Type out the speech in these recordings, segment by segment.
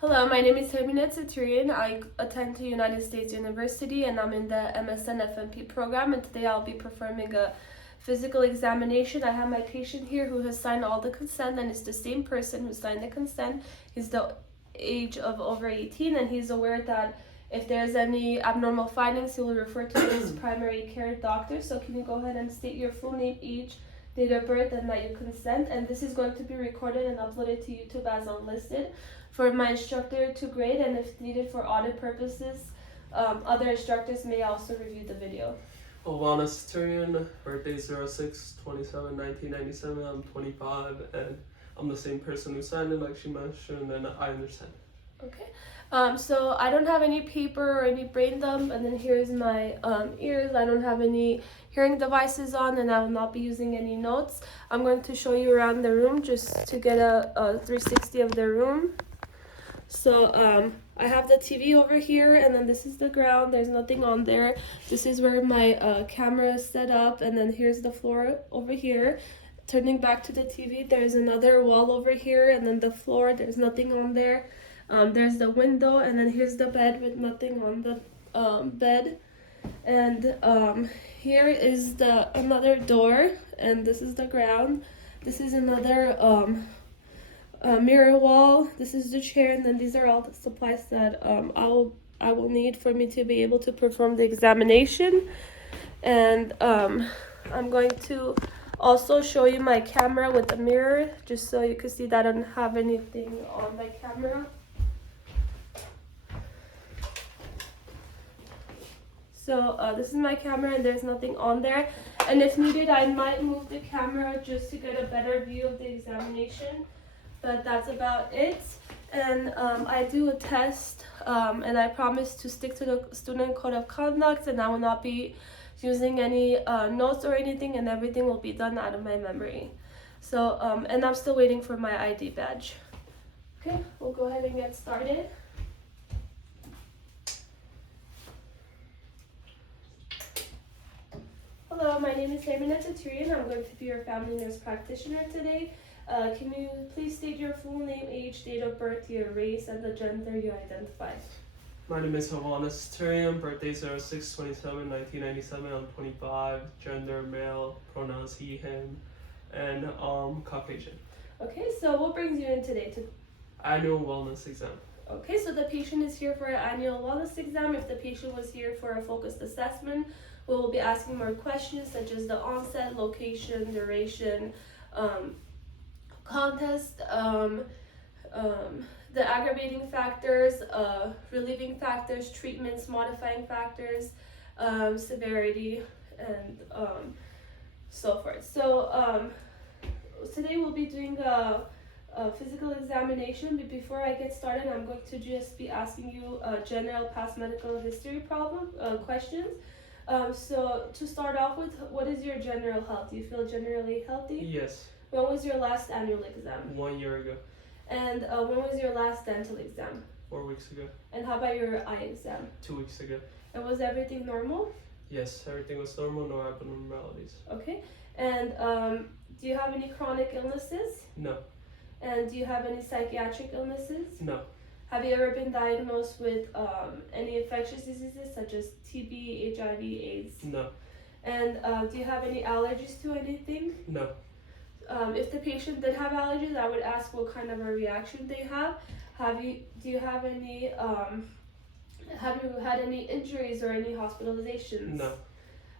Hello, my name is Hermine Tsaturyan. I attend the United States University and I'm in the MSN FNP program, and today I'll be performing a physical examination. I have my patient here who has signed all the consent, and it's the same person who signed the consent. He's the age of over 18 and he's aware that if there's any abnormal findings, he will refer to his primary care doctor. So can you go ahead and state your full name, age, date of birth, and that you consent? And this is going to be recorded and uploaded to YouTube as unlisted for my instructor to grade, and if needed for audit purposes, other instructors may also review the video. Hermine Tsaturyan, birthday 06/27/1997. I'm 25, and I'm the same person who signed it, like she mentioned, and I understand. Okay. So I don't have any paper or any brain dump, and then here's my ears. I don't have any hearing devices on, and I will not be using any notes. I'm going to show you around the room just to get a 360 of the room. So I have the TV over here, and then this is the ground. There's nothing on there. This is where my camera is set up, and then here's the floor over here. Turning back to the TV, there's another wall over here, and then the floor, there's nothing on there. There's the window, and then here's the bed with nothing on the bed. And here is another door, and this is the ground. This is another mirror wall. This is the chair, and then these are all the supplies that I will need for me to be able to perform the examination. And I'm going to also show you my camera with the mirror, just so you can see that I don't have anything on my camera. So this is my camera, and there's nothing on there. And if needed, I might move the camera just to get a better view of the examination. But that's about it. And I do a test, and I promise to stick to the student code of conduct, and I will not be using any notes or anything, and everything will be done out of my memory. So, and I'm still waiting for my ID badge. Okay, we'll go ahead and get started. Hello, my name is Hermine Tsaturyan. I'm going to be your family nurse practitioner today. Can you please state your full name, age, date of birth, your race, and the gender you identify? My name is Hermine Tsaturyan, birthday 06/27/1997. I'm 25, gender male, pronouns he, him, and Caucasian. Okay, so what brings you in today? Annual wellness exam. Okay, so the patient is here for an annual wellness exam. If the patient was here for a focused assessment, we will be asking more questions such as the onset, location, duration, contest, the aggravating factors, relieving factors, treatments, modifying factors, severity, and so forth. So today we'll be doing a physical examination, but before I get started, I'm going to just be asking you general past medical history questions. So to start off with, what is your general health? Do you feel generally healthy? Yes. When was your last annual exam? 1 year ago. And when was your last dental exam? 4 weeks ago. And how about your eye exam? 2 weeks ago. And was everything normal? Yes, everything was normal, no abnormalities. Okay. And do you have any chronic illnesses? No. And do you have any psychiatric illnesses? No. Have you ever been diagnosed with any infectious diseases such as TB, HIV, AIDS? No. And do you have any allergies to anything? No. If the patient did have allergies, I would ask what kind of a reaction they have. Do you have any have you had any injuries or any hospitalizations? No.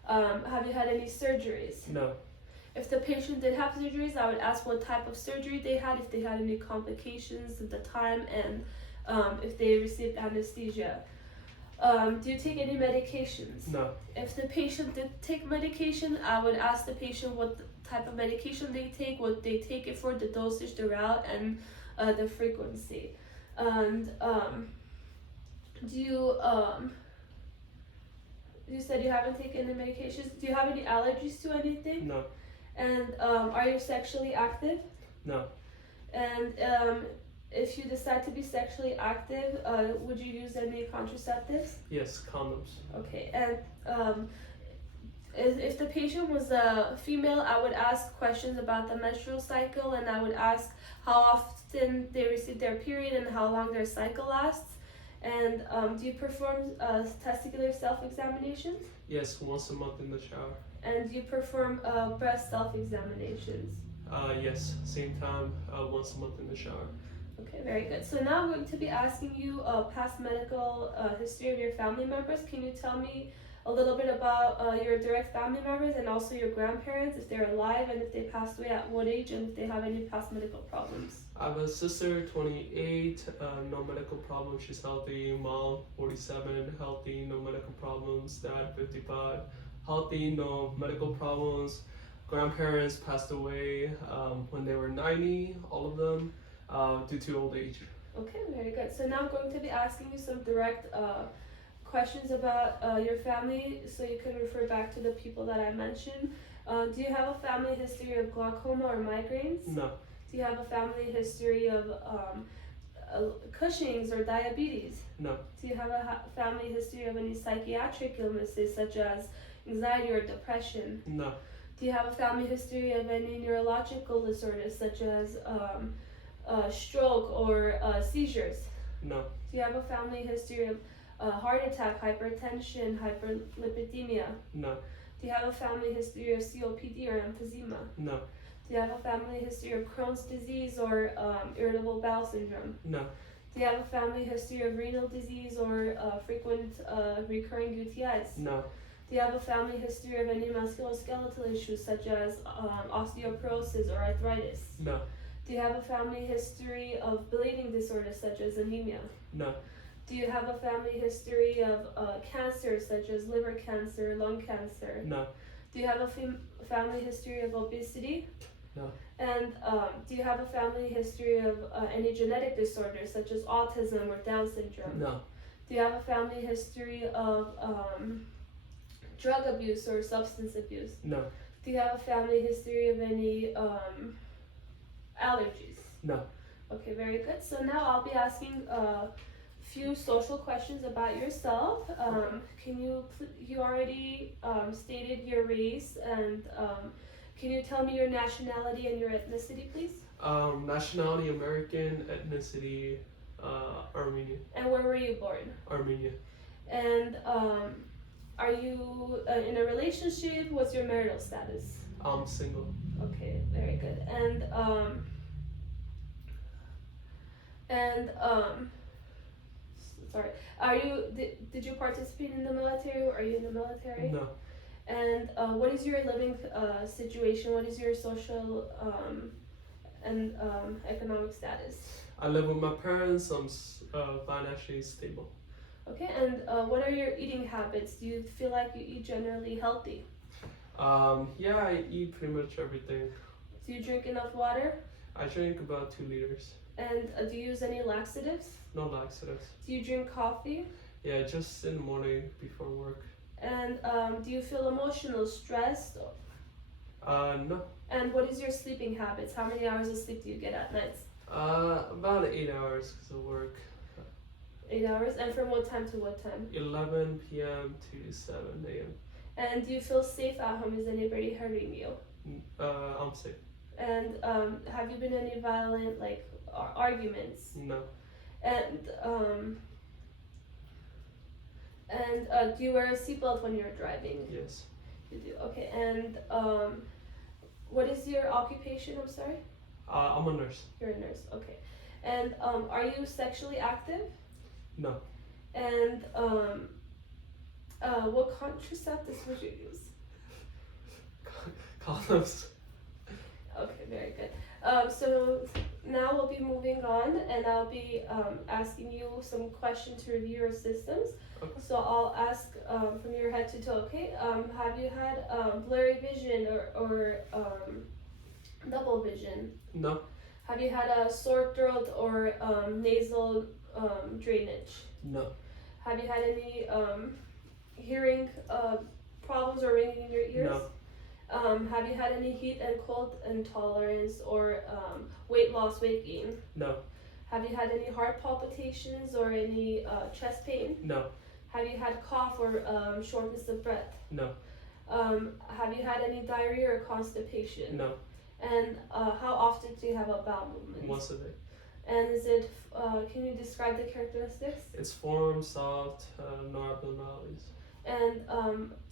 Have you had any surgeries? No. If the patient did have surgeries, I would ask what type of surgery they had, if they had any complications at the time, and if they received anesthesia. Do you take any medications? No. If the patient did take medication, I would ask the patient what type of medication they take, what they take it for, the dosage, the route, and the frequency. And you said you haven't taken any medications. Do you have any allergies to anything? No. And are you sexually active? No. And if you decide to be sexually active, would you use any contraceptives? Yes, condoms. Okay. And If the patient was a female, I would ask questions about the menstrual cycle, and I would ask how often they receive their period and how long their cycle lasts. And do you perform testicular self-examinations? Yes, once a month in the shower. And do you perform breast self-examinations? Yes, same time, once a month in the shower. Okay, very good. So now I'm going to be asking you past medical history of your family members. Can you tell me a little bit about your direct family members and also your grandparents, if they're alive and if they passed away at what age and if they have any past medical problems? I have a sister, 28, no medical problems, she's healthy. Mom, 47, healthy, no medical problems. Dad, 55, healthy, no medical problems. Grandparents passed away when they were 90, all of them, due to old age. Okay, very good. So now I'm going to be asking you some direct questions about your family so you can refer back to the people that I mentioned. Do you have a family history of glaucoma or migraines? No. Do you have a family history of Cushing's or diabetes? No. Do you have a family history of any psychiatric illnesses such as anxiety or depression? No. Do you have a family history of any neurological disorders such as stroke or seizures? No. Do you have a family history of heart attack, hypertension, hyperlipidemia? No. Do you have a family history of COPD or emphysema? No. Do you have a family history of Crohn's disease or irritable bowel syndrome? No. Do you have a family history of renal disease or frequent recurring UTIs? No. Do you have a family history of any musculoskeletal issues such as osteoporosis or arthritis? No. Do you have a family history of bleeding disorders such as anemia? No. Do you have a family history of cancer such as liver cancer, lung cancer? No. Do you have a family history of obesity? No. And do you have a family history of any genetic disorders such as autism or Down syndrome? No. Do you have a family history of drug abuse or substance abuse? No. Do you have a family history of any allergies? No. Okay, very good. So now I'll be asking a few social questions about yourself. Can you already stated your race, and can you tell me your nationality and your ethnicity, please? Nationality American, ethnicity Armenian. And where were you born? Armenia. And are you in a relationship? What's your marital status? I'm single. Okay, very good. And sorry, did you participate in the military, or are you in the military? No. And what is your living situation? What is your social and economic status? I live with my parents. I'm financially stable. Okay, and what are your eating habits? Do you feel like you eat generally healthy? Yeah, I eat pretty much everything. Do you drink enough water? I drink about 2 liters. And do you use any laxatives? No laxatives. Do you drink coffee? Yeah, just in the morning before work. And do you feel emotional, stressed? No. And what is your sleeping habits? How many hours of sleep do you get at night? About 8 hours because of work. 8 hours. And from what time to what time? 11 p.m. to 7 a.m. And do you feel safe at home? Is anybody hurting you? I'm sick. And have you been in any violent arguments? No. And do you wear a seatbelt when you're driving? Yes. You do. Okay. And what is your occupation? I'm sorry. I'm a nurse. You're a nurse. Okay. And are you sexually active? No. And what contraceptives would you use? Condoms. Okay, very good. So now we'll be moving on, and I'll be asking you some questions to review your systems. Okay. So I'll ask from your head to toe. Okay. Have you had blurry vision or double vision? No. Have you had a sore throat or nasal drainage? No. Have you had any hearing problems or ringing in your ears? No. Have you had any heat and cold intolerance or weight loss, weight gain? No. Have you had any heart palpitations or any chest pain? No. Have you had cough or shortness of breath? No. Have you had any diarrhea or constipation? No. And how often do you have a bowel movement? Once a day. And is it, can you describe the characteristics? It's firm, soft, no abnormalities. And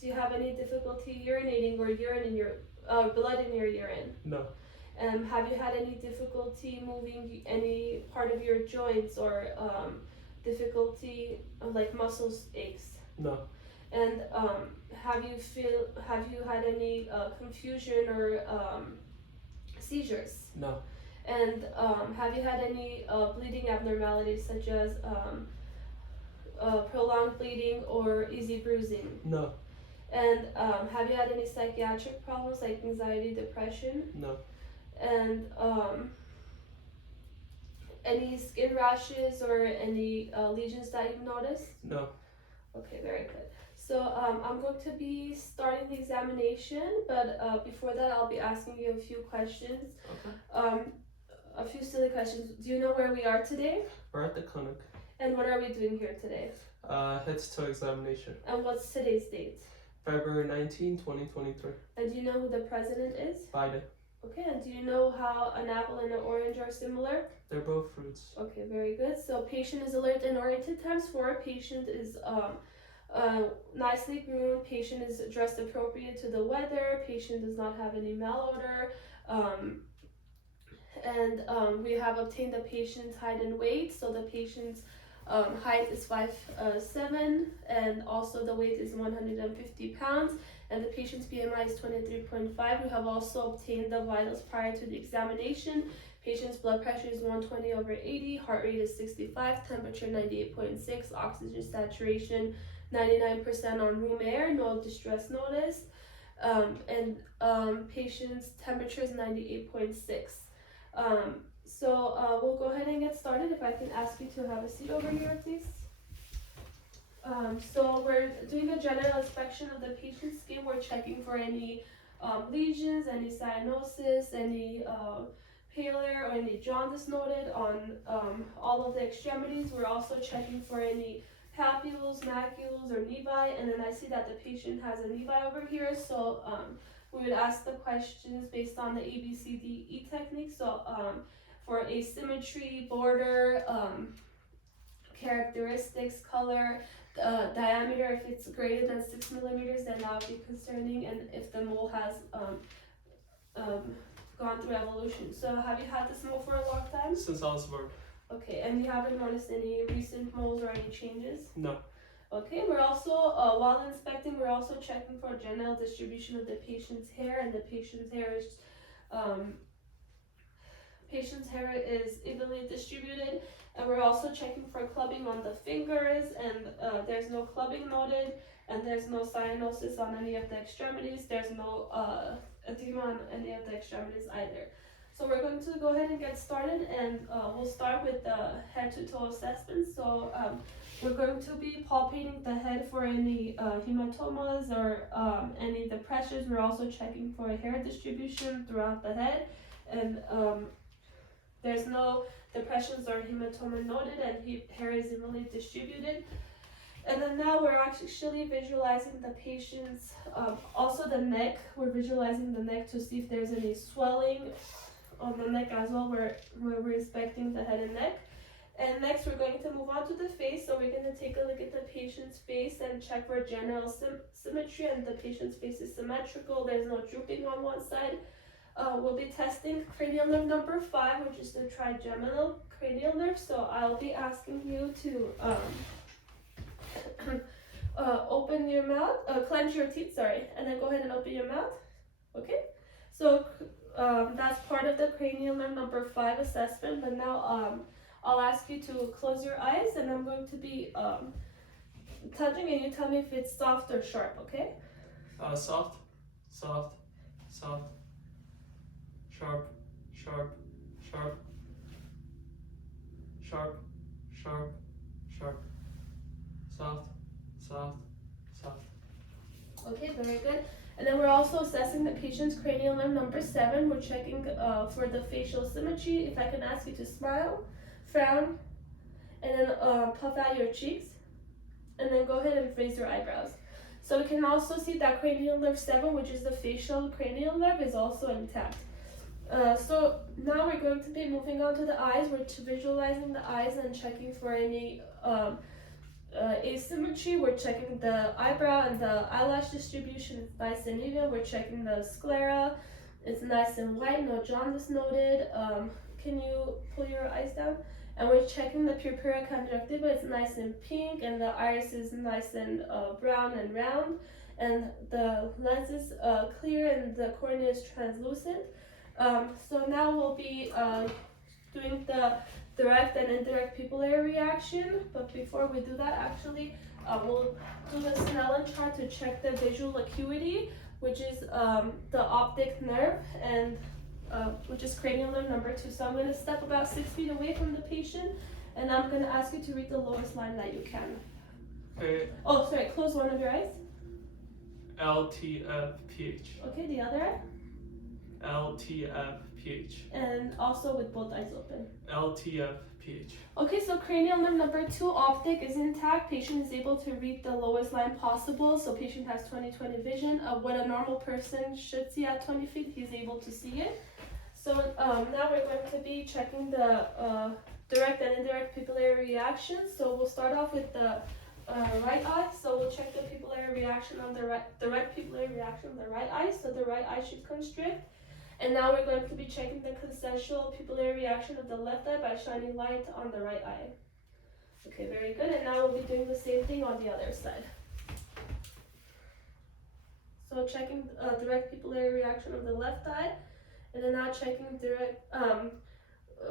do you have any difficulty urinating or blood in your urine? No. Have you had any difficulty moving any part of your joints or difficulty like muscles aches? No. And have you had any confusion or seizures? No. And have you had any bleeding abnormalities such as prolonged bleeding or easy bruising? No. And have you had any psychiatric problems like anxiety, depression? No. And any skin rashes or any lesions that you've noticed? No. Okay, very good. So I'm going to be starting the examination, but before that I'll be asking you a few questions. Okay. A few silly questions. Do you know where we are today? We're at the clinic. And what are we doing here today? Heads to examination. And what's today's date? February 19, 2023. And do you know who the president is? Biden. Okay, and do you know how an apple and an orange are similar? They're both fruits. Okay, very good. So patient is alert and oriented times 4. Patient is nicely groomed. Patient is dressed appropriate to the weather. Patient does not have any malodor. And we have obtained the patient's height and weight. So the patient's height is 5'7", and also the weight is 150 pounds. And the patient's BMI is 23.5. We have also obtained the vitals prior to the examination. Patient's blood pressure is 120/80, heart rate is 65, temperature 98.6, oxygen saturation 99% on room air, no distress notice, and patient's temperature is 98.6. So we'll go ahead and get started. If I can ask you to have a seat over here, please. So we're doing a general inspection of the patient's skin. We're checking for any lesions, any cyanosis, any pallor, or any jaundice noted on all of the extremities. We're also checking for any papules, macules, or nevi, and then I see that the patient has a nevi over here, so we would ask the questions based on the ABCDE technique. So for asymmetry, border, characteristics, color, diameter, if it's greater than 6 millimeters, then that would be concerning, and if the mole has gone through evolution. So have you had this mole for a long time? Since I was born. Okay, and you haven't noticed any recent moles or any changes? No. Okay, we're also, while inspecting, we're also checking for general distribution of the patient's hair, and the patient's hair is evenly distributed, and we're also checking for clubbing on the fingers, and there's no clubbing noted, and there's no cyanosis on any of the extremities. There's no edema on any of the extremities either. So we're going to go ahead and get started, and we'll start with the head to toe assessment. So we're going to be palpating the head for any hematomas or any depressions. We're also checking for hair distribution throughout the head, and there's no depressions or hematoma noted, and hair is evenly distributed. And then now we're actually visualizing the patient's, also the neck. We're visualizing the neck to see if there's any swelling on the neck as well. We're inspecting the head and neck. And next we're going to move on to the face. So we're going to take a look at the patient's face and check for general symmetry, and the patient's face is symmetrical. There's no drooping on one side. We'll be testing cranial nerve number 5, which is the trigeminal cranial nerve. So I'll be asking you to open your mouth, clench your teeth, and then go ahead and open your mouth. Okay, so that's part of the cranial nerve number 5 assessment. But now I'll ask you to close your eyes, and I'm going to be touching, and you tell me if it's soft or sharp. Okay? Soft, soft, soft, sharp, sharp, sharp, sharp, sharp, sharp, soft, soft, soft. Okay, very good. And then we're also assessing the patient's cranial nerve number 7. We're checking for the facial symmetry. If I can ask you to smile, frown, and then puff out your cheeks, and then go ahead and raise your eyebrows. So we can also see that cranial nerve 7, which is the facial cranial nerve, is also intact. So now we're going to be moving on to the eyes. We're visualizing the eyes and checking for any asymmetry. We're checking the eyebrow and the eyelash distribution. It's nice and even. We're checking the sclera. It's nice and white, no jaundice noted. Can you pull your eyes down? And we're checking the purpura conjunctiva. It's nice and pink, and the iris is nice and brown and round, and the lens is clear, and the cornea is translucent. So now we'll be doing the direct and indirect pupillary reaction. But before we do that, actually, we'll do the Snellen chart to check the visual acuity, which is the optic nerve, and which is cranial nerve number 2. So I'm going to step about 6 feet away from the patient, and I'm going to ask you to read the lowest line that you can. Okay. Oh, sorry, close one of your eyes. LTFPH. Okay, the other eye. LTFPH. And also with both eyes open. LTFPH. Okay, so cranial nerve number 2 optic is intact. Patient is able to read the lowest line possible. So patient has 20/20 vision of what a normal person should see at 20 feet. He's able to see it. So now we're going to be checking the direct and indirect pupillary reactions. So we'll start off with the right eye. So we'll check the pupillary reaction on the right, direct pupillary reaction on the right eye. So the right eye should constrict. And now we're going to be checking the consensual pupillary reaction of the left eye by shining light on the right eye. Okay, very good. And now we'll be doing the same thing on the other side. So checking direct pupillary reaction of the left eye, and then now checking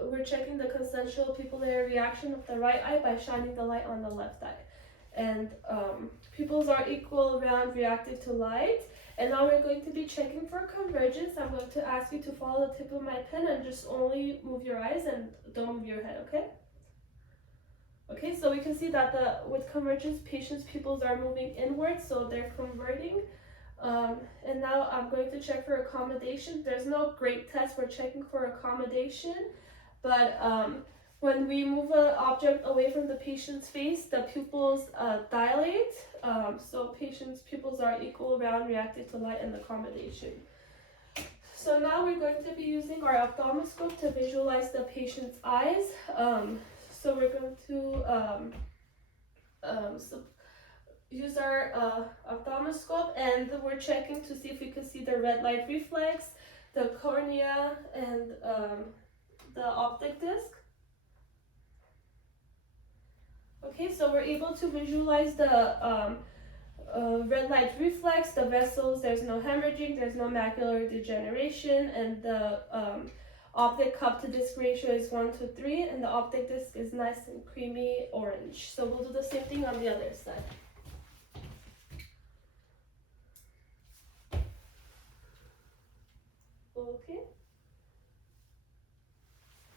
we're checking the consensual pupillary reaction of the right eye by shining the light on the left eye. And pupils are equal, round, reactive to light. And now we're going to be checking for convergence. I'm going to ask you to follow the tip of my pen and just only move your eyes and don't move your head, okay? Okay, so we can see that with convergence, patients' pupils are moving inwards, so they're converting. And now I'm going to check for accommodation. There's no great test for checking for accommodation, but when we move an object away from the patient's face, the pupils dilate. So patients' pupils are equal, round, reactive to light, and accommodation. So now we're going to be using our ophthalmoscope to visualize the patient's eyes. So we're going to use our ophthalmoscope, and we're checking to see if we can see the red light reflex, the cornea, and the optic disc. Okay, so we're able to visualize the red light reflex, the vessels, there's no hemorrhaging, there's no macular degeneration, and the optic cup to disc ratio is 1:3, and the optic disc is nice and creamy orange. So we'll do the same thing on the other side. Okay.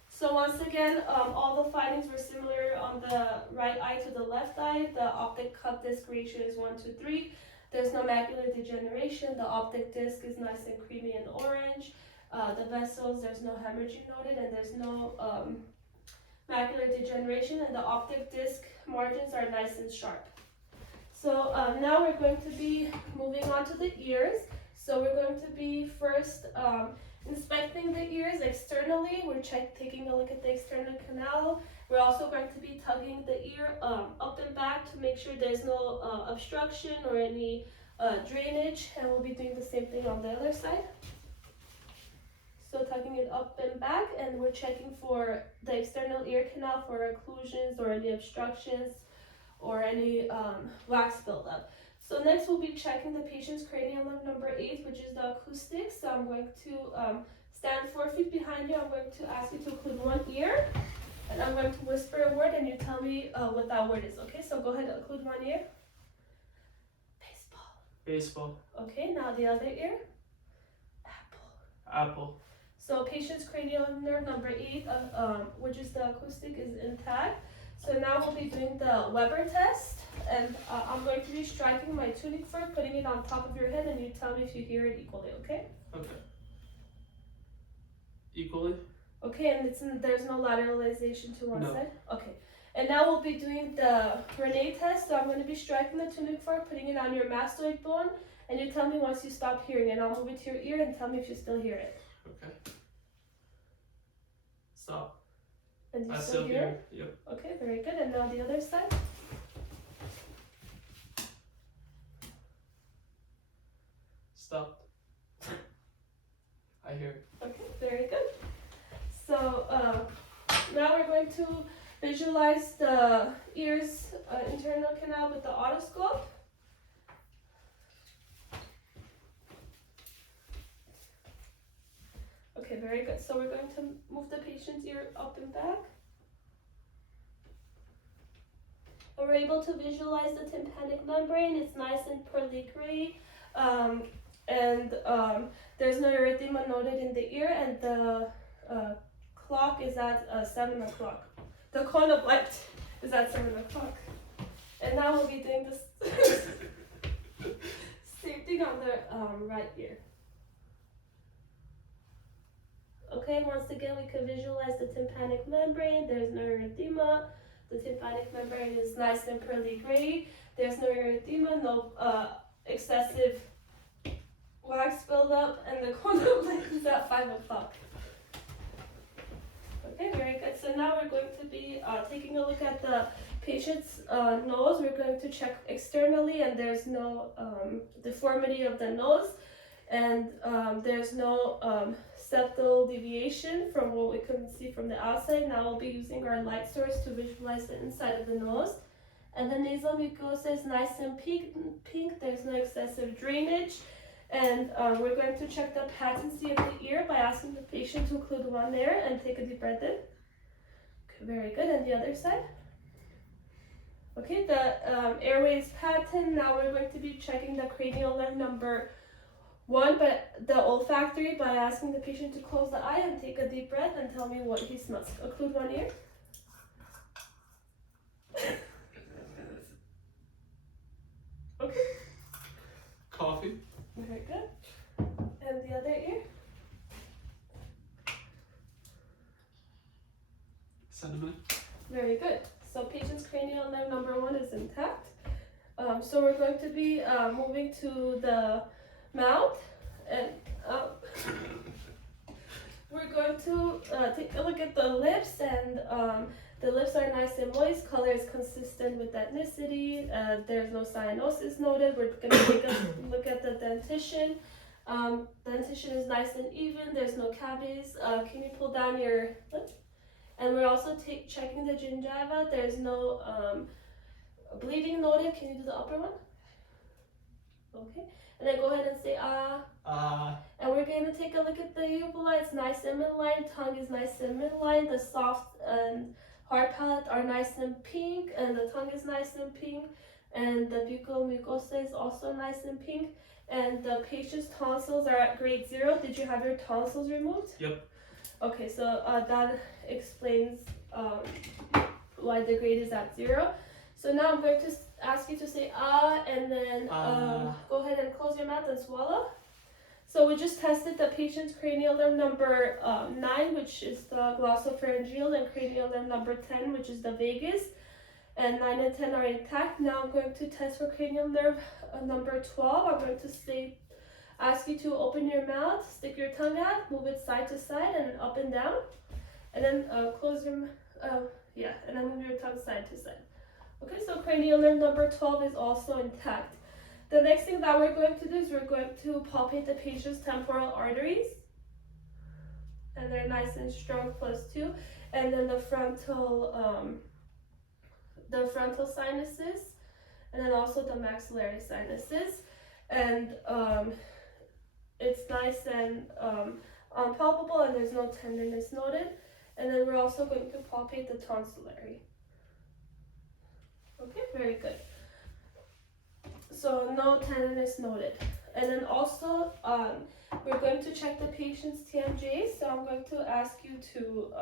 So once again, all the findings were similar on the right eye to the left eye. The optic cup disc ratio is 1:3. There's no macular degeneration. The optic disc is nice and creamy and orange. The vessels, there's no hemorrhaging noted, and there's no macular degeneration, and the optic disc margins are nice and sharp. So now we're going to be moving on to the ears. So we're going to be first inspecting the ears externally. We're taking a look at the external canal. We're also going to be tugging the ear up and back to make sure there's no obstruction or any drainage, and we'll be doing the same thing on the other side. So tugging it up and back, and we're checking for the external ear canal for occlusions or any obstructions or any wax buildup. So next we'll be checking the patient's cranial nerve number 8, which is the acoustics. So I'm going to stand 4 feet behind you. I'm going to ask you to occlude one ear, and I'm going to whisper a word, and you tell me what that word is. Okay, so go ahead and occlude one ear. Baseball. Baseball. Okay, now the other ear. Apple. Apple. So patient's cranial nerve number 8, which is the acoustic, is intact. So now we'll be doing the Weber test, and I'm going to be striking my tuning fork, putting it on top of your head, and you tell me if you hear it equally, okay? Okay. Equally? Okay, and there's no lateralization to one No. side? Okay. And now we'll be doing the Renee test. So I'm going to be striking the tuning fork, putting it on your mastoid bone, and you tell me once you stop hearing it. I'll move it to your ear and tell me if you still hear it. Okay. Stop. And you I still hear it? Yep. Okay, very good. And now the other side. Stop. I hear it. Okay, very good. So now we're going to visualize the ear's internal canal with the otoscope. Okay, very good. So we're going to move the patient's ear up and back. And we're able to visualize the tympanic membrane. It's nice and pearly gray. There's no erythema noted in the ear, and the clock is at 7 o'clock. The cone of light is at 7 o'clock. And now we'll be doing this same thing on the right ear. Okay, once again, we can visualize the tympanic membrane. There's no erythema. The tympanic membrane is nice and pearly gray. There's no erythema, no excessive wax buildup, and the cone of light is at 5 o'clock. Okay, very good. So now we're going to be taking a look at the patient's nose. We're going to check externally, and there's no deformity of the nose, and there's no septal deviation from what we can see from the outside. Now we'll be using our light source to visualize the inside of the nose. And the nasal mucosa is nice and pink. There's no excessive drainage. And we're going to check the patency of the ear by asking the patient to include one ear and take a deep breath in. Okay, very good. And the other side. Okay, the airway is patent. Now we're going to be checking the cranial nerve number 1, but the olfactory, by asking the patient to close the eye and take a deep breath and tell me what he smells. Occlude one ear. Okay. Coffee. Very good. And the other ear. Cinnamon. Very good. So patient's cranial nerve number 1 is intact. So we're going to be moving to the mouth, and we're going to take a look at the lips, and the lips are nice and moist. Color is consistent with ethnicity. There's no cyanosis noted. We're going to take a look at the dentition. Dentition is nice and even. There's no cavities. Can you pull down your lip? And we're also checking the gingiva. There's no bleeding noted. Can you do the upper one? Okay. And then go ahead and say ah. And we're going to take a look at the uvula. It's nice and midline. Tongue is nice and midline. The soft and hard palate are nice and pink, and the tongue is nice and pink, and the buccal mucosa is also nice and pink. And the patient's tonsils are at grade 0. Did you have your tonsils removed? Yep. Okay, so that explains why the grade is at 0. So now I'm going to ask you to say ah, and then go ahead and close your mouth and swallow. So we just tested the patient's cranial nerve number 9, which is the glossopharyngeal, and cranial nerve number 10, which is the vagus. And 9 and 10 are intact. Now I'm going to test for cranial nerve number 12. I'm going to ask you to open your mouth, stick your tongue out, move it side to side and up and down, and then close your and then move your tongue side to side. Okay, so cranial nerve number 12 is also intact. The next thing that we're going to do is we're going to palpate the patient's temporal arteries, and they're nice and strong, +2, and then the frontal sinuses, and then also the maxillary sinuses, and it's nice and unpalpable, and there's no tenderness noted. And then we're also going to palpate the tonsillary. Okay, very good. So no tenderness noted. And then also we're going to check the patient's TMJ. So I'm going to ask you to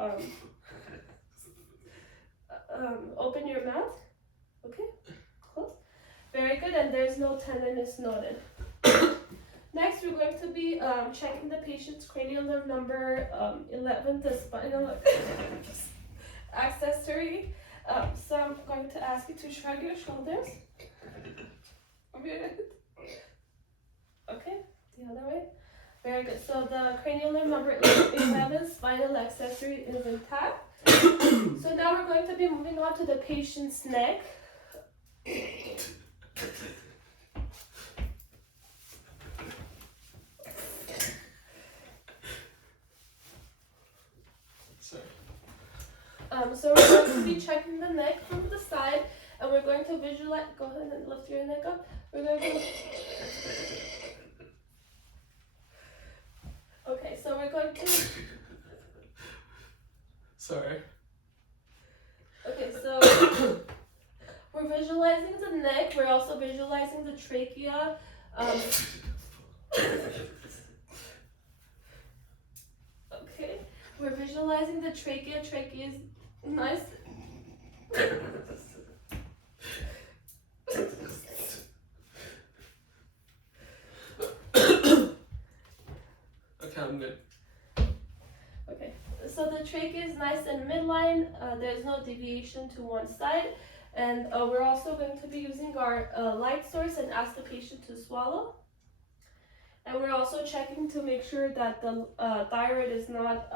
open your mouth. Okay, close. Very good, and there's no tenderness noted. Next, we're going to be checking the patient's cranial nerve number 11, the spinal accessory. So I'm going to ask you to shrug your shoulders. Okay, the other way. Very good. So the cranial nerve number 11, spinal accessory is intact. So now we're going to be moving on to the patient's neck. So we're going to be checking the neck from the side, and we're going to visualize. Go ahead and lift your neck up. We're going to. Okay, so we're going to. Sorry. Okay, so we're visualizing the neck. We're also visualizing the trachea. Okay, we're visualizing the trachea. Trachea is nice. Okay, I'm good. Okay, so the trachea is nice and midline. There's no deviation to one side. And we're also going to be using our light source and ask the patient to swallow. And we're also checking to make sure that the thyroid is not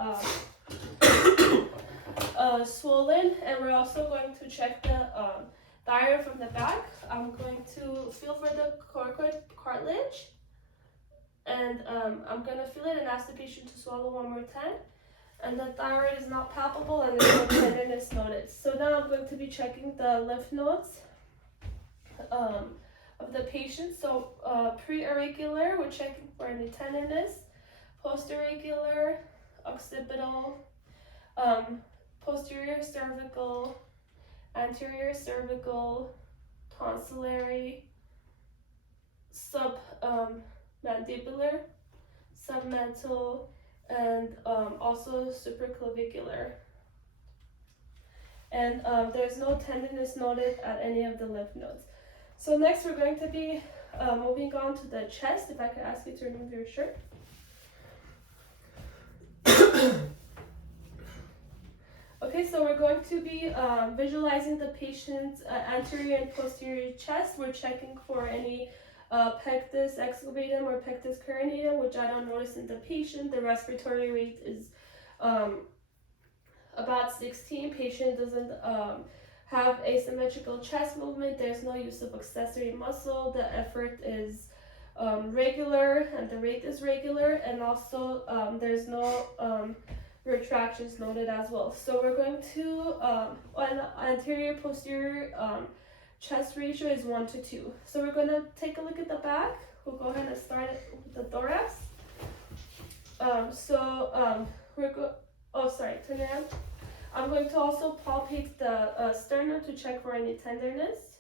swollen. And we're also going to check the thyroid from the back. I'm going to feel for the coracoid cartilage. And I'm going to feel it and ask the patient to swallow one more time. And the thyroid is not palpable and there's no tenderness noted. So now I'm going to be checking the lymph nodes of the patient. So pre-auricular, we're checking for any tenderness. Post-auricular, occipital, posterior cervical, anterior cervical, tonsillary, submandibular, submental, and also supraclavicular. And there's no tenderness noted at any of the lymph nodes. So next we're going to be moving on to the chest. If I could ask you to remove your shirt. Okay, so we're going to be visualizing the patient's anterior and posterior chest. We're checking for any pectus excavatum or pectus carinatum, which I don't notice in the patient. The respiratory rate is about 16. Patient doesn't have asymmetrical chest movement. There's no use of accessory muscle. The effort is regular and the rate is regular, and also there's no retractions noted as well. So we're going to on anterior posterior chest ratio is 1:2. So we're going to take a look at the back. We'll go ahead and start with the thorax. Turn around. I'm going to also palpate the sternum to check for any tenderness.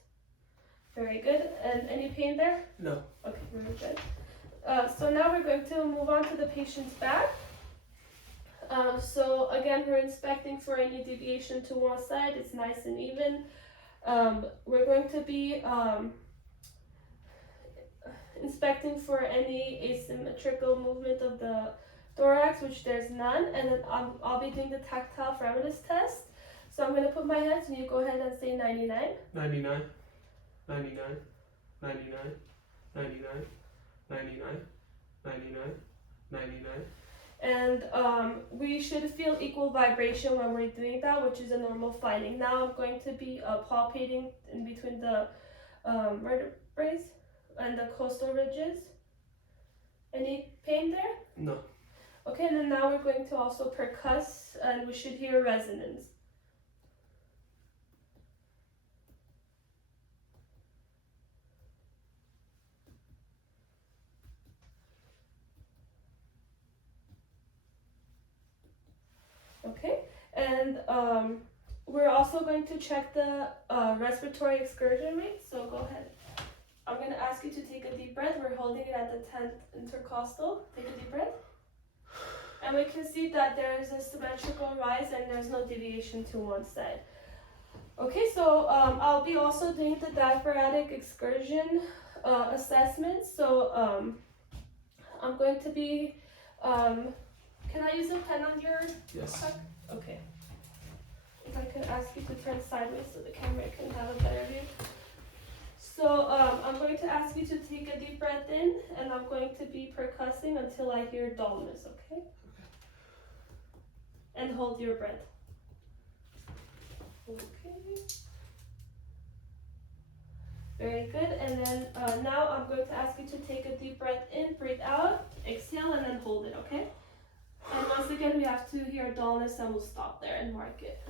Very good. And any pain there? No. Okay, very good. So now we're going to move on to the patient's back. So again, we're inspecting for any deviation to one side. It's nice and even. We're going to be inspecting for any asymmetrical movement of the thorax, which there's none, and then I'll be doing the tactile firmness test. So I'm going to put my hands and you go ahead and say 99. 99, 99, 99, 99, 99, 99, 99. And we should feel equal vibration when we're doing that, which is a normal finding. Now I'm going to be palpating in between the vertebrae and the coastal ridges. Any pain there? No. Okay, and then now we're going to also percuss, and we should hear resonance. Okay, and we're also going to check the respiratory excursion rate. So go ahead. I'm going to ask you to take a deep breath. We're holding it at the 10th intercostal. Take a deep breath. And we can see that there is a symmetrical rise and there's no deviation to one side. Okay, so I'll be also doing the diaphoretic excursion assessment. So I'm going to be, can I use a pen on your Yes. cup? Okay. If I could can ask you to turn sideways so the camera can have a better view. So I'm going to ask you to take a deep breath in, and I'm going to be percussing until I hear dullness, okay? And hold your breath. Okay. Very good. And then now I'm going to ask you to take a deep breath in, breathe out, exhale, and then hold it, okay? And once again, we have to hear dullness, and we'll stop there and mark it.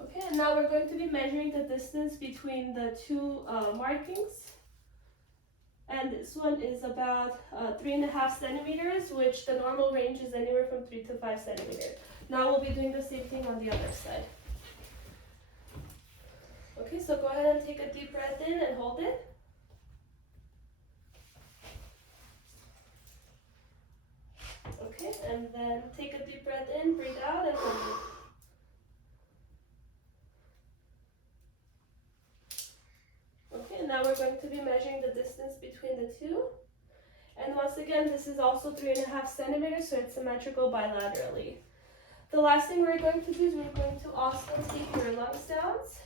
Okay, and now we're going to be measuring the distance between the two markings. And this one is about 3.5 centimeters, which the normal range is anywhere from 3 to 5 centimeters. Now we'll be doing the same thing on the other side. Okay, so go ahead and take a deep breath in and hold it. Okay, and then take a deep breath in, breathe out, and hold it. Okay, and now we're going to be measuring the distance between the two. And once again, this is also 3.5 centimeters, so it's symmetrical bilaterally. The last thing we're going to do is we're going to auscultate your lung sounds.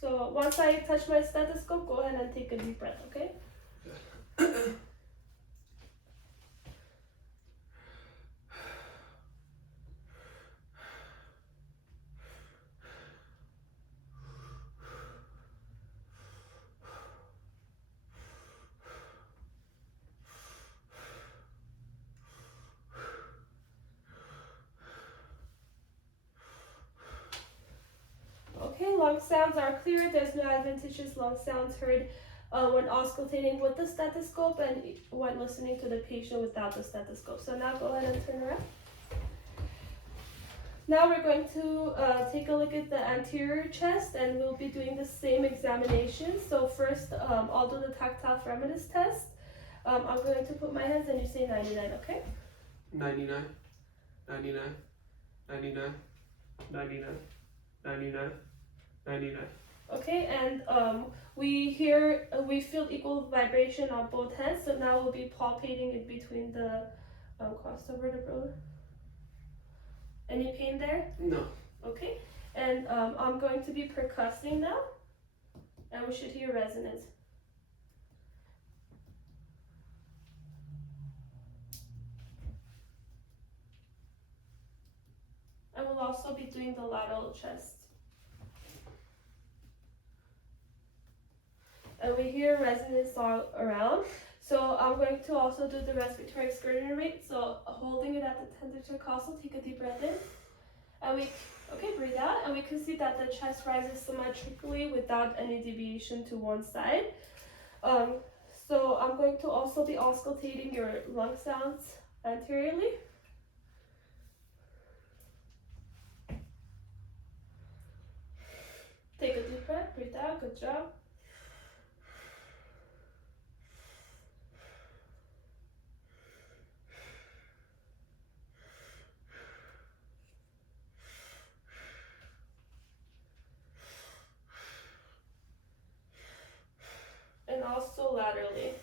So once I touch my stethoscope, go ahead and take a deep breath, okay? Okay, lung sounds are clear. There's no adventitious lung sounds heard when auscultating with the stethoscope and when listening to the patient without the stethoscope. So now go ahead and turn around. Now we're going to take a look at the anterior chest, and we'll be doing the same examination. So first, I'll do the tactile firmness test. I'm going to put my hands and you say 99, okay? 99, 99, 99, 99, 99, 99. Okay, and we feel equal vibration on both hands. So now we'll be palpating in between the costovertebral. Any pain there? No. Okay, and I'm going to be percussing now, and we should hear resonance. And we'll also be doing the lateral chest. And we hear resonance all around. So I'm going to also do the respiratory excursion rate. So holding it at the intercostal, take a deep breath in. And breathe out. And we can see that the chest rises symmetrically without any deviation to one side. So I'm going to also be auscultating your lung sounds anteriorly. Take a deep breath, breathe out, good job. And also laterally.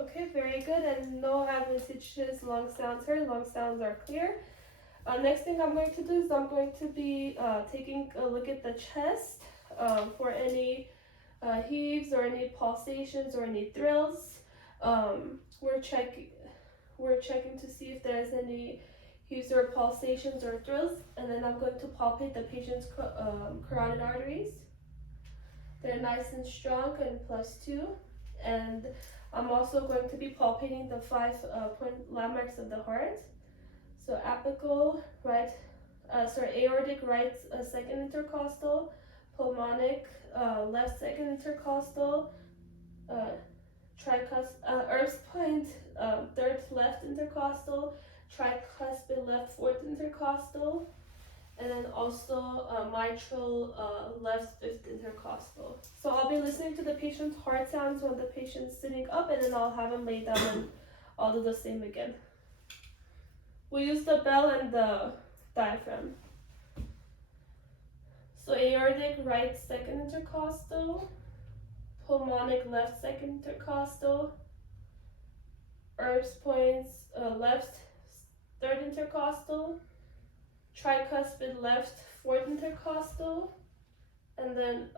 Okay, very good, and no adventitious lung sounds heard. Lung sounds are clear. Next thing I'm going to do is I'm going to be taking a look at the chest for any heaves or any pulsations or any thrills. We're checking to see if there's any heaves or pulsations or thrills, and then I'm going to palpate the patient's carotid arteries. They're nice and strong and +2, and I'm also going to be palpating the 5-point landmarks of the heart. So apical, aortic right second intercostal, pulmonic left second intercostal, Erb's point third left intercostal, tricuspid left fourth intercostal, and then also mitral left fifth intercostal. So I'll be listening to the patient's heart sounds when the patient's sitting up, and then I'll have him lay down and I'll do the same again. We use the bell and the diaphragm. So aortic right second intercostal, pulmonic left second intercostal, Herbs points, left third intercostal, tricuspid left fourth intercostal, and then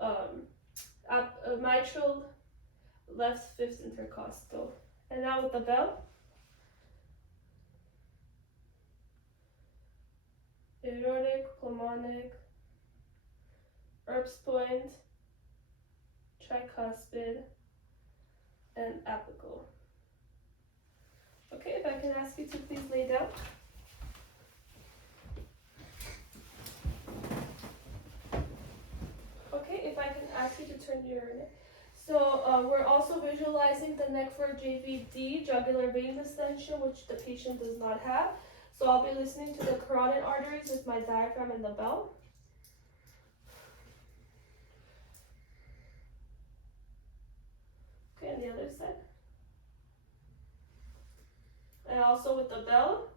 mitral left fifth intercostal. And now with the bell. Aortic, pulmonic, Herbs point, tricuspid, and apical. Okay, if I can ask you to please lay down. Okay, if I can ask you to turn your neck. So we're also visualizing the neck for JVD, jugular vein distension, which the patient does not have. So I'll be listening to the carotid arteries with my diaphragm and the bell. Okay, and the other side. And also with the bell.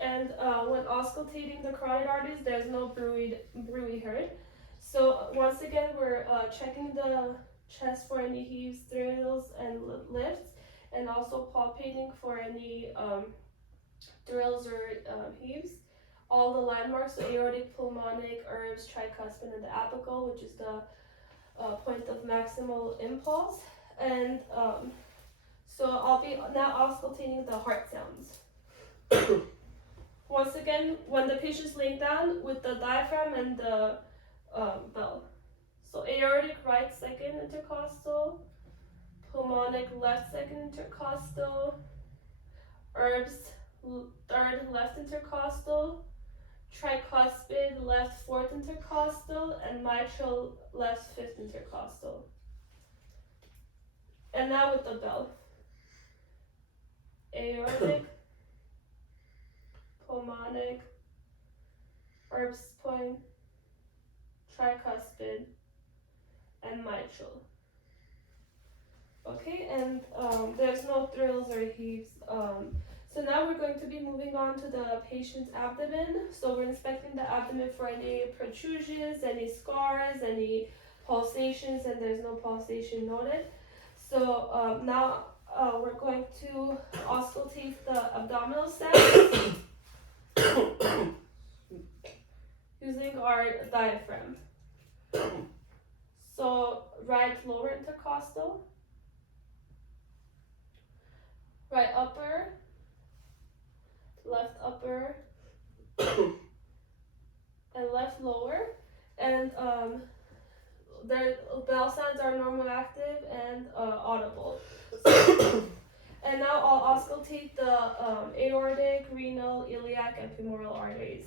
And when auscultating the carotid arteries, there's no bruit heard. So once again, we're checking the chest for any heaves, thrills, and lifts, and also palpating for any thrills or heaves. All the landmarks, so aortic, pulmonic, Herbs, tricuspid, and the apical, which is the point of maximal impulse. And so I'll be now auscultating the heart sounds. Once again, when the patient's laying down with the diaphragm and the bell. So aortic right second intercostal, pulmonic left second intercostal, Herbs third left intercostal, tricuspid left fourth intercostal, and mitral left fifth intercostal. And now with the bell. Aortic, pulmonic, Herbs point, tricuspid, and mitral. Okay, and there's no thrills or heaves. So now we're going to be moving on to the patient's abdomen. So we're inspecting the abdomen for any protrusions, any scars, any pulsations, and there's no pulsation noted. So now we're going to auscultate the abdominal sacs using our diaphragm. So right lower intercostal, right upper, left upper, and left lower. And their bell sounds are normal active and audible. And now I'll auscultate the aortic, renal, iliac, and femoral arteries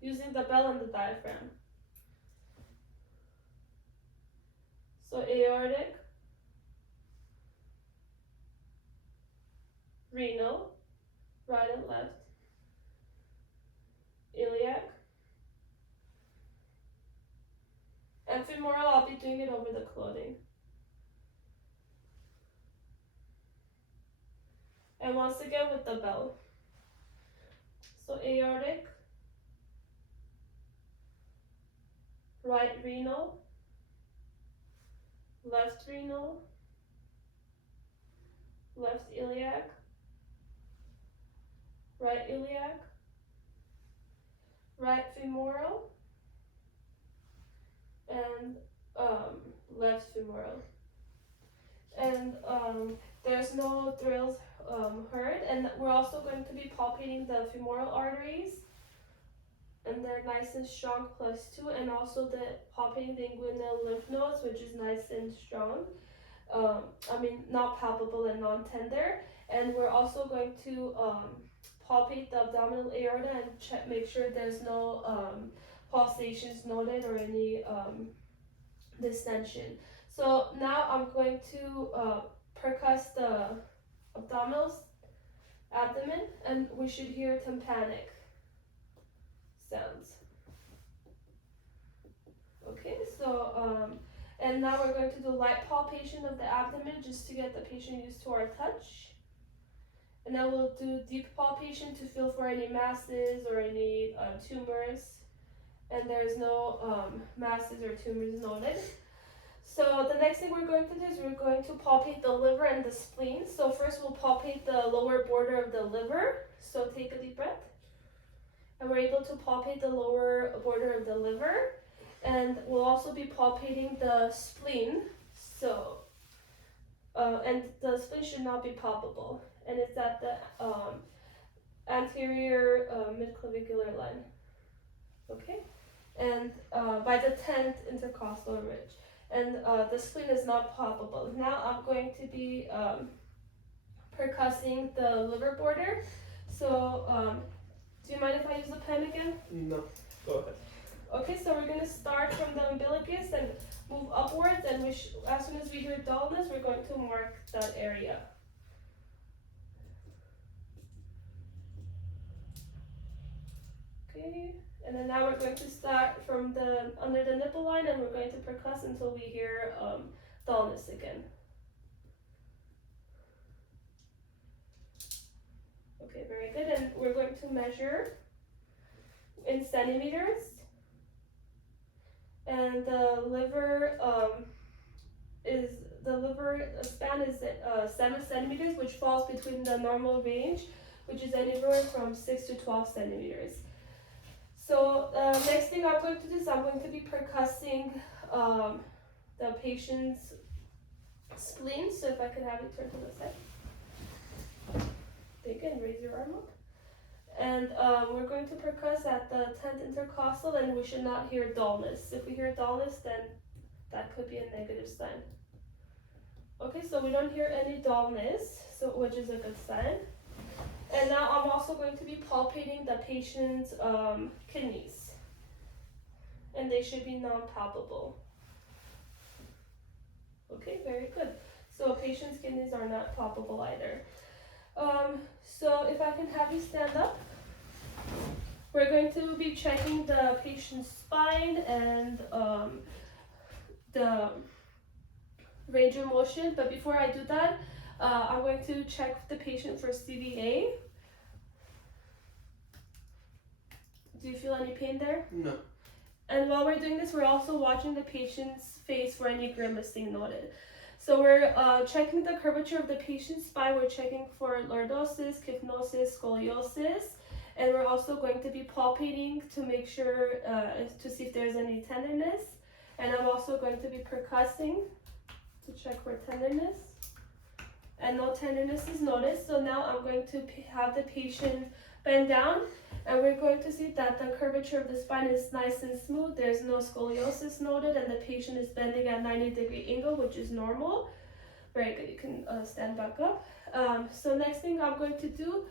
using the bell and the diaphragm. So aortic, renal, right and left, iliac, and femoral, I'll be doing it over the clothing. And once again with the bell. So aortic, right renal, left renal, left iliac, right iliac, right femoral, and left femoral. And there's no thrills heard, and we're also going to be palpating the femoral arteries, and they're nice and strong, +2, and also the palpating the inguinal lymph nodes, which is nice and strong. Not palpable and non-tender. And we're also going to palpate the abdominal aorta and make sure there's no pulsations noted or any distension. So now I'm going to percuss the abdomen, and we should hear tympanic sounds. Okay, so and now we're going to do light palpation of the abdomen just to get the patient used to our touch. And then we'll do deep palpation to feel for any masses or any tumors. And there's no masses or tumors noted. So the next thing we're going to do is we're going to palpate the liver and the spleen. So first we'll palpate the lower border of the liver. So take a deep breath. And we're able to palpate the lower border of the liver. And we'll also be palpating the spleen. So, and the spleen should not be palpable. And it's at the anterior midclavicular line. Okay? And by the 10th intercostal ridge. And the spleen is not palpable. Now I'm going to be percussing the liver border. So do you mind if I use the pen again? No, go ahead. Okay, so we're going to start from the umbilicus and move upwards, and as soon as we hear dullness, we're going to mark that area. Okay, and then now we're going to start from the under the nipple line, and we're going to percuss until we hear dullness again. Okay, very good, and we're going to measure in centimeters. And the liver span is 7 centimeters, which falls between the normal range, which is anywhere from 6 to 12 centimeters. So next thing I'm going to do is I'm going to be percussing the patient's spleen. So if I could have it turned to the side. Take it and raise your arm up. And we're going to percuss at the 10th intercostal, and we should not hear dullness. If we hear dullness, then that could be a negative sign. Okay, so we don't hear any dullness, which is a good sign. And now I'm also going to be palpating the patient's kidneys. And they should be non-palpable. Okay, very good. So a patient's kidneys are not palpable either. So if I can have you stand up. We're going to be checking the patient's spine and the range of motion, but before I do that, I'm going to check the patient for CVA. Do you feel any pain there? No. And while we're doing this, we're also watching the patient's face for any grimacing noted. So we're checking the curvature of the patient's spine. We're checking for lordosis, kyphnosis, scoliosis. And we're also going to be palpating to make sure, to see if there's any tenderness. And I'm also going to be percussing to check for tenderness. And no tenderness is noticed. So now I'm going to have the patient bend down. And we're going to see that the curvature of the spine is nice and smooth. There's no scoliosis noted. And the patient is bending at 90-degree angle, which is normal. Very good. You can stand back up. So next thing I'm going to do,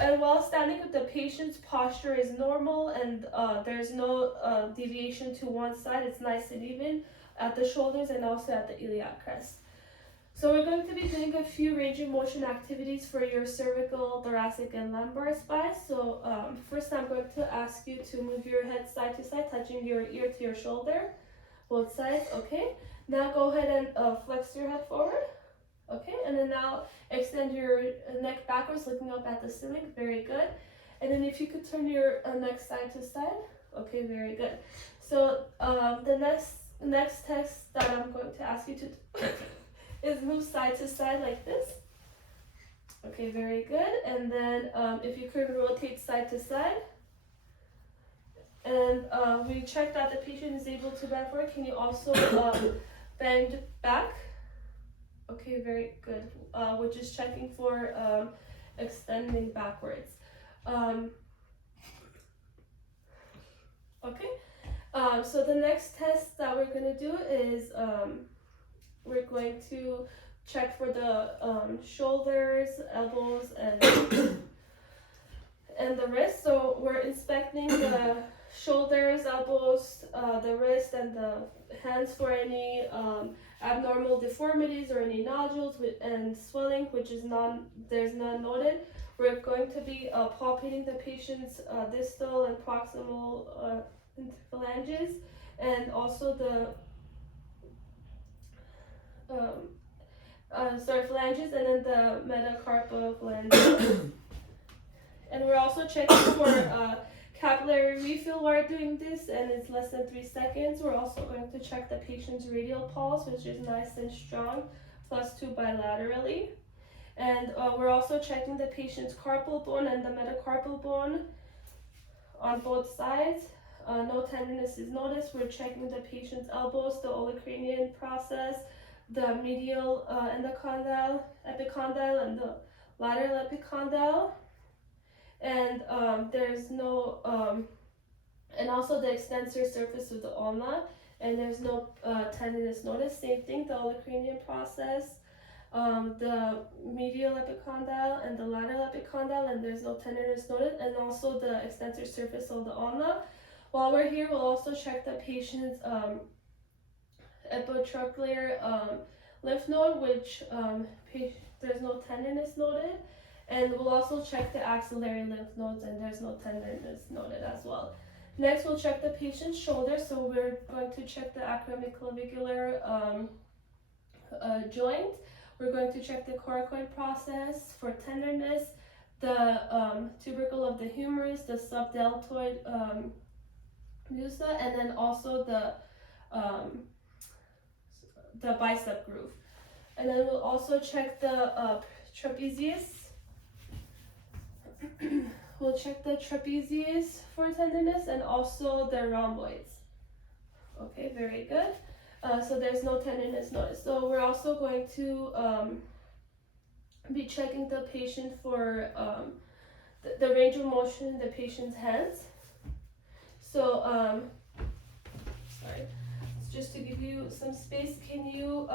and while standing up, the patient's posture is normal, and there's no deviation to one side. It's nice and even at the shoulders and also at the iliac crest. So we're going to be doing a few range of motion activities for your cervical, thoracic, and lumbar spine. So first I'm going to ask you to move your head side to side, touching your ear to your shoulder, both sides, okay? Now go ahead and flex your head forward. Okay, and then now extend your neck backwards, looking up at the ceiling. Very good. And then if you could turn your neck side to side. Okay, very good. So the next test that I'm going to ask you to do is move side to side like this. Okay, very good. And then if you could rotate side to side. And we checked that the patient is able to bend forward. Can you also bend back? Okay, very good. Which is checking for extending backwards. Okay. So the next test that we're going to do is we're going to check for the shoulders, elbows, and the wrist. So we're inspecting the shoulders, elbows, the wrist, and the hands for any abnormal deformities or any nodules and swelling, which is there's none noted. We're going to be palpating the patient's distal and proximal phalanges, and also the phalanges, and then the metacarpal phalanges. And we're also checking for capillary refill while doing this, and it's less than 3 seconds. We're also going to check the patient's radial pulse, which is nice and strong, +2 bilaterally. And we're also checking the patient's carpal bone and the metacarpal bone on both sides. No tenderness is noticed. We're checking the patient's elbows, the olecranian process, the medial endocondyle, epicondyle, and the lateral epicondyle. And there's no, and also the extensor surface of the ulna, and there's no tenderness noticed. Same thing, the olecranian process, the medial epicondyle and the lateral epicondyle, and there's no tenderness noted, and also the extensor surface of the ulna. While we're here, we'll also check the patient's epitrochlear lymph node, which there's no tenderness noted, and we'll also check the axillary lymph nodes, and there's no tenderness noted as well. Next, we'll check the patient's shoulder, so we're going to check the acromioclavicular joint. We're going to check the coracoid process for tenderness, the tubercle of the humerus, the subdeltoid musa, and then also the bicep groove. And then we'll also check the trapezius. We'll check the trapezius for tenderness and also the rhomboids. Okay, very good. So there's no tenderness noticed. So we're also going to be checking the patient for the range of motion in the patient's hands. So, sorry, just to give you some space, can you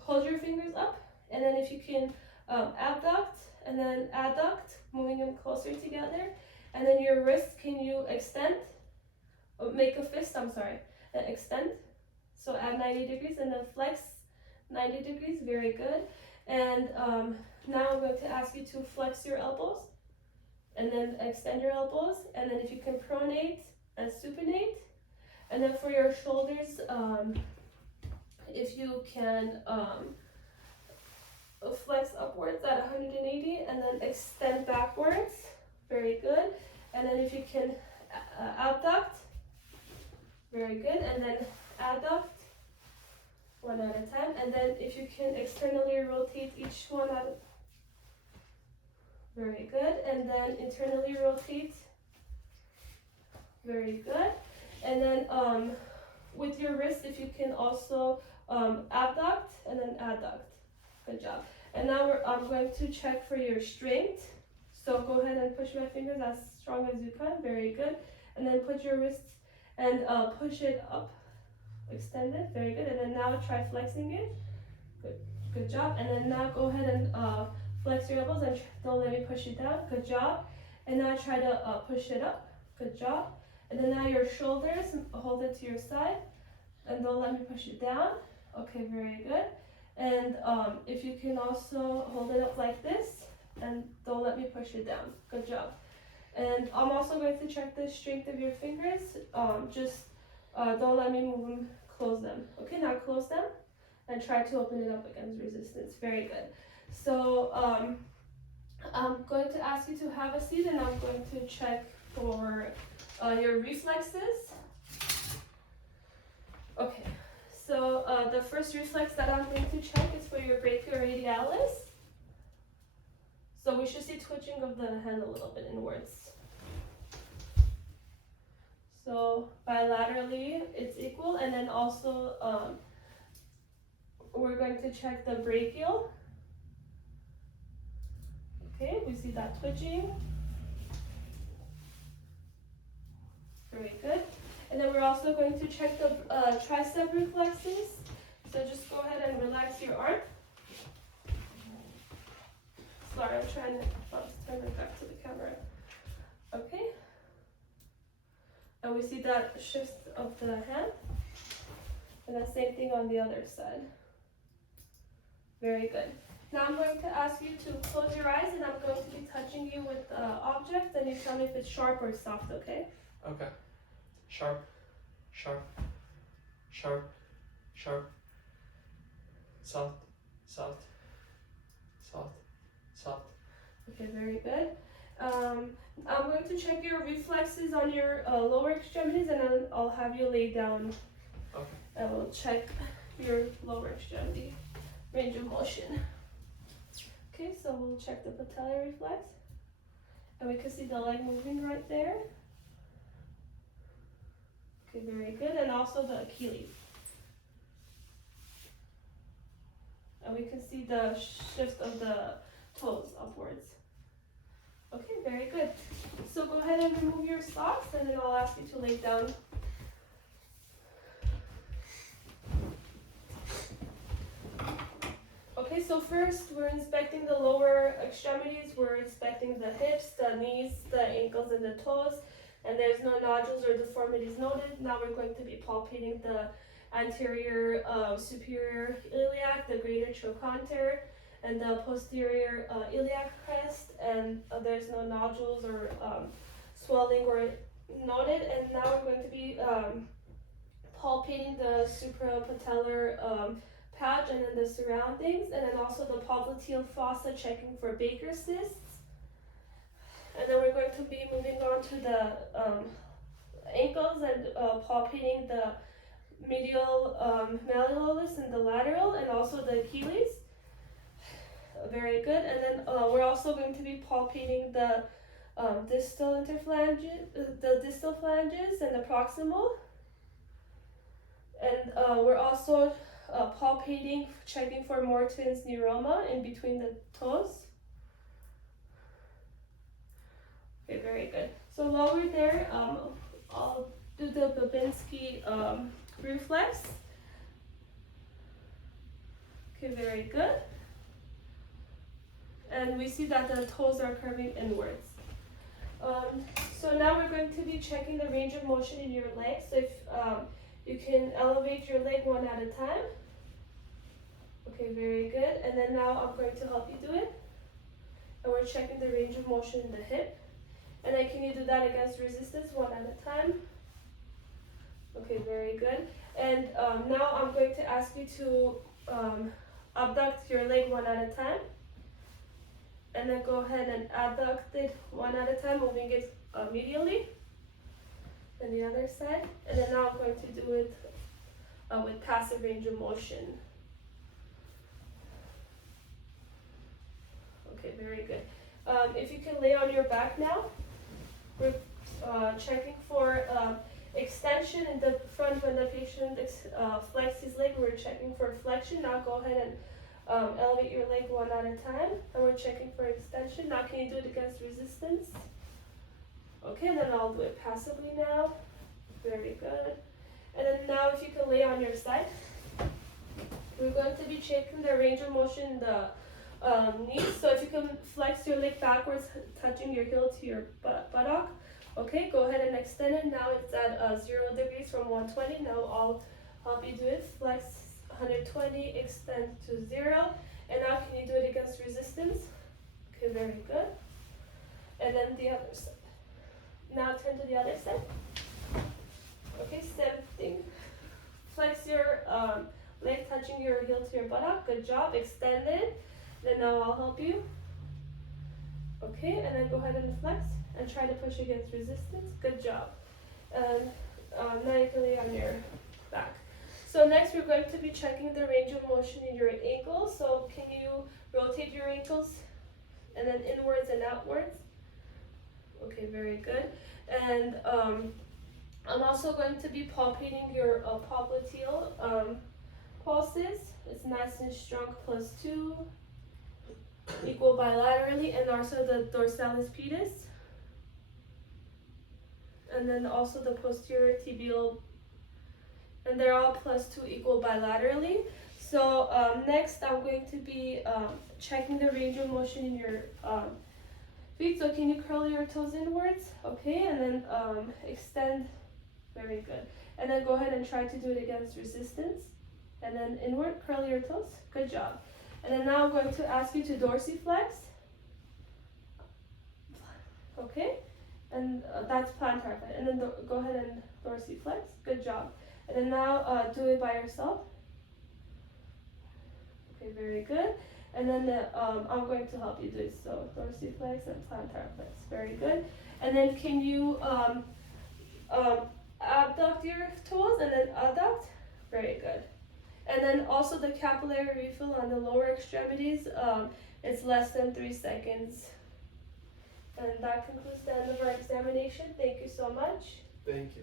hold your fingers up? And then if you can abduct and then adduct, moving them closer together. And then your wrist, can you extend? Make a fist, I'm sorry. And extend. So add 90 degrees and then flex 90 degrees. Very good. And now I'm going to ask you to flex your elbows and then extend your elbows. And then if you can pronate and supinate. And then for your shoulders, if you can flex upwards at 180 and then extend backwards. Very good. And then if you can abduct. Very good. And then adduct, one at a time. And then if you can externally rotate each one at a, very good. And then internally rotate. Very good. And then with your wrist, if you can also abduct and then adduct. Good job. And now I'm going to check for your strength. So go ahead and push my fingers as strong as you can. Very good. And then put your wrists and push it up. Extend it. Very good. And then now try flexing it. Good job. And then now go ahead and flex your elbows and don't let me push it down. Good job. And now try to push it up. Good job. And then now your shoulders, hold it to your side and don't let me push it down. Okay, very good. And if you can also hold it up like this and don't let me push it down. Good job. And I'm also going to check the strength of your fingers. Just don't let me move them, close them. Okay, now close them and try to open it up against resistance. Very good. So I'm going to ask you to have a seat and I'm going to check for your reflexes. Okay, so the first reflex that I'm going to check is for your brachioradialis. So we should see twitching of the hand a little bit inwards. So bilaterally it's equal, and then also we're going to check the brachial. Okay, we see that twitching. Very good. And then we're also going to check the tricep reflexes. So just go ahead and relax your arm. Sorry, I'm trying to turn it back to the camera. Okay. And we see that shift of the hand. And the same thing on the other side. Very good. Now I'm going to ask you to close your eyes and I'm going to be touching you with objects and you tell me if it's sharp or soft, okay? Okay. Sharp, sharp, sharp, sharp, soft, soft, soft, soft. Okay, very good. I'm going to check your reflexes on your lower extremities, and then I'll have you lay down. Okay. And we'll check your lower extremity range of motion. Okay, so we'll check the patellar reflex, and we can see the leg moving right there. Okay, very good, and also the Achilles. And we can see the shift of the toes upwards. Okay, very good. So go ahead and remove your socks, and then I'll ask you to lay down. Okay, so first we're inspecting the lower extremities. We're inspecting the hips, the knees, the ankles, and the toes. And there's no nodules or deformities noted. Now we're going to be palpating the anterior superior iliac, the greater trochanter, and the posterior iliac crest. And there's no nodules or swelling or noted. And now we're going to be palpating the suprapatellar pouch and then the surroundings, and then also the popliteal fossa, checking for Baker's cysts. And then we're going to be moving on to the ankles and palpating the medial malleolus and the lateral, and also the Achilles. Very good. And then we're also going to be palpating the distal interphalanges, the distal phalanges, and the proximal. And we're also palpating, checking for Morton's neuroma in between the toes. Okay, very good. So while we're there, I'll do the Babinski reflex. Okay, very good. And we see that the toes are curving inwards. So now we're going to be checking the range of motion in your legs. So if you can elevate your leg one at a time. Okay, very good. And then now I'm going to help you do it. And we're checking the range of motion in the hip. And then can you do that against resistance one at a time? Okay, very good. And now I'm going to ask you to abduct your leg one at a time. And then go ahead and abduct it one at a time, moving it medially. And the other side. And then now I'm going to do it with passive range of motion. Okay, very good. If you can lay on your back now, we're checking for extension in the front when the patient flexes his leg. We're checking for flexion. Now go ahead and elevate your leg one at a time, and we're checking for extension. Now can you do it against resistance? Okay, and then I'll do it passively now. Very good. And then now if you can lay on your side, we're going to be checking the range of motion in the knees. So if you can flex your leg backwards, touching your heel to your buttock. Okay, go ahead and extend it. Now it's at 0 degrees from 120. Now I'll help you do it. Flex 120, extend to 0. And now can you do it against resistance? Okay, very good. And then the other side. Now turn to the other side. Okay, same thing. Flex your leg touching your heel to your buttock. Good job. Extend it. Then now I'll help you. Okay, and then go ahead and flex and try to push against resistance. Good job. And now you can lay on your back. So next we're going to be checking the range of motion in your ankles. So can you rotate your ankles and then inwards and outwards? Okay, very good. And I'm also going to be palpating your popliteal pulses. It's nice and strong, +2. Equal bilaterally, and also the dorsalis pedis. And then also the posterior tibial, and they're all +2 equal bilaterally. So next I'm going to be checking the range of motion in your feet. So can you curl your toes inwards? Okay, and then extend. Very good. And then go ahead and try to do it against resistance. And then inward, curl your toes. Good job. And then now I'm going to ask you to dorsiflex. Okay, and that's plantar. And then go ahead and dorsiflex. Good job. And then now do it by yourself. Okay, very good. And then I'm going to help you do it. So dorsiflex and plantar flex. Very good. And then can you abduct your toes and then adduct? Very good. And then also the capillary refill on the lower extremities, it's less than 3 seconds. And that concludes the end of our examination. Thank you so much. Thank you.